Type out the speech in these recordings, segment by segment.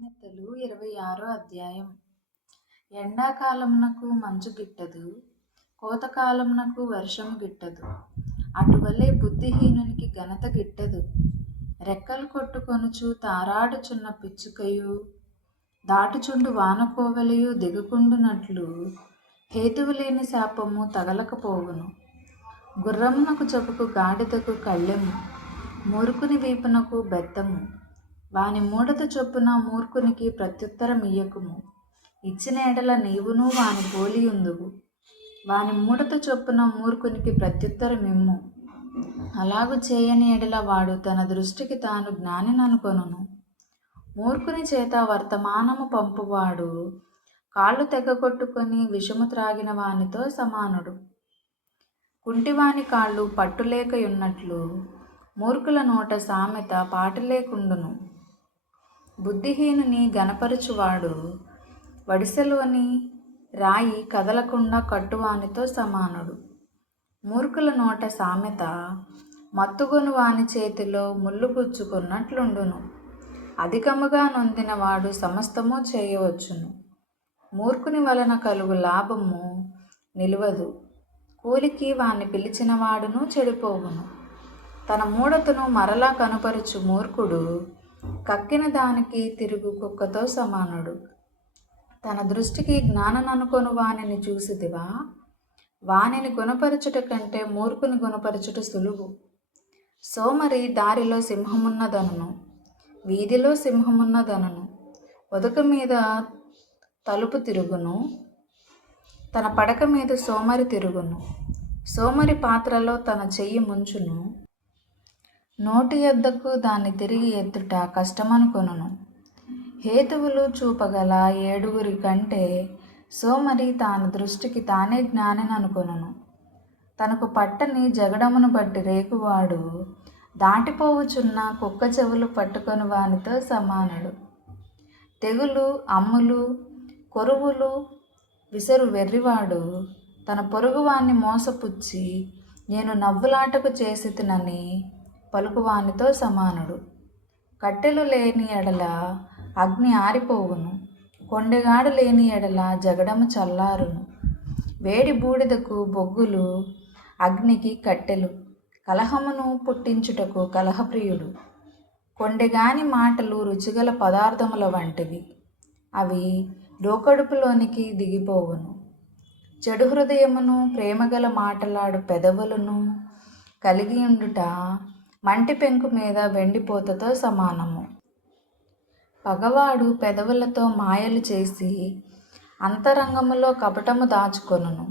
సామెతలు 26 అధ్యాయం. ఎండాకాలమునకు మంచు గిట్టదు, కోతకాలమునకు వర్షము గిట్టదు. అటువలే బుద్ధిహీనునికి ఘనత గిట్టదు. రెక్కలు కొట్టుకొనుచు తారాడుచున్న పిచ్చుకయు దాటుచుండు వానకోవెలయు దిగకుండునట్లు హేతువు లేని శాపము తగలకపోవును. గుర్రమునకు చెప్పుకు గాడిదకు కళ్ళెము, మూర్ఖుని వీపునకు బెత్తము. వాని మూఢత చొప్పున మూర్ఖునికి ప్రత్యుత్తరమియ్యకుము. ఇచ్చిన ఎడల నీవును వాని పోలియుందువు. వాని మూఢత చొప్పున మూర్ఖునికి ప్రత్యుత్తరమిమ్ము. అలాగు చేయని ఎడల వాడు తన దృష్టికి తాను జ్ఞానిననుకొనును. మూర్ఖుని చేత వర్తమానము పంపువాడు కాళ్ళు తెగగొట్టుకొని విషము త్రాగిన వానితో సమానుడు. కుంటివాని కాళ్ళు పట్టులేకయున్నట్లు మూర్ఖుల నోట సామెత పాటులేకుండును. బుద్ధిహీనుని గనపరచువాడు వడిసెలోని రాయి కదలకుండా కట్టువానితో సమానుడు. మూర్ఖుల నోట సామెత మత్తుగొను వాని చేతిలో ముళ్ళు గుచ్చుకున్నట్లుండును. అధికముగా నొందిన వాడు సమస్తము చేయవచ్చును. మూర్ఖుని వలన కలుగు లాభము నిలువదు. కూలికి వాని పిలిచిన వాడును చెడిపోవును. తన మూఢతను మరలా కనుపరుచు మూర్ఖుడు కక్కిన దానికి తిరుగు కుక్కతో సమానుడు. తన దృష్టికి జ్ఞానననుకొను వానిని చూసిదివా? వానిని గుణపరచుట కంటే మూర్ఖుని గుణపరచుట సులువు. సోమరి దారిలో సింహమున్నదనును, వీధిలో సింహమున్నదనును ఉదక మీద తలుపు తిరుగును, తన పడక మీద సోమరి తిరుగును. సోమరి పాత్రలో తన చెయ్యి ముంచును, నోటి యొద్దకు దాన్ని తిరిగి ఎత్తుట కష్టమనుకొనును. హేతువులు చూపగల 7 కంటే సోమరి తాను దృష్టికి తానే జ్ఞానిననుకొనును. తనకు పట్టని జగడమును బట్టి రేకువాడు దాటిపోవుచున్న కుక్క చెవులు పట్టుకొని వానితో సమానుడు. తెగులు, అమ్ములు, కొరువులు విసరు వెర్రివాడు తన పొరుగువాన్ని మోసపుచ్చి నేను నవ్వులాటకు చేసితినని పలుకువానితో సమానుడు. కట్టెలు లేని ఎడల అగ్ని ఆరిపోవును, కొండెగాడు లేని ఎడల జగడము చల్లారును. వేడి బూడిదకు బొగ్గులు, అగ్నికి కట్టెలు, కలహమును పుట్టించుటకు కలహప్రియుడు. కొండెగాని మాటలు రుచిగల పదార్థముల వంటివి, అవి డోకడుపులోనికి దిగిపోవును. చెడు హృదయమును ప్రేమగల మాటలాడు పెదవులను కలిగియుండుట మంటి పెంకు మీద వెండిపోతతో సమానము. పగవాడు పెదవులతో మాయలు చేసి అంతరంగములో కపటము దాచుకొనును.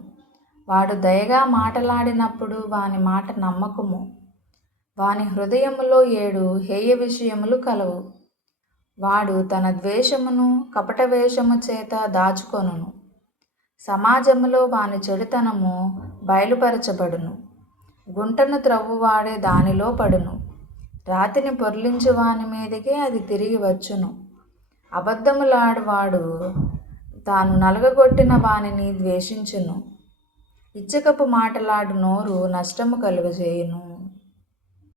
వాడు దయగా మాటలాడినప్పుడు వాని మాట నమ్మకము. వాని హృదయములో 7 హేయ విషయములు కలవు. వాడు తన ద్వేషమును కపట వేషము చేత దాచుకొనును. సమాజములో వాని చెడుతనము బయలుపరచబడును. గుంటను త్రవ్వువాడే దానిలో పడును. రాతిని పొర్లించు వాని మీదకే అది తిరిగి వచ్చును. అబద్ధములాడువాడు తాను నలగగొట్టిన వానిని ద్వేషించును. ఇచ్చకపు మాటలాడు నోరు నష్టము కలుగజేయును.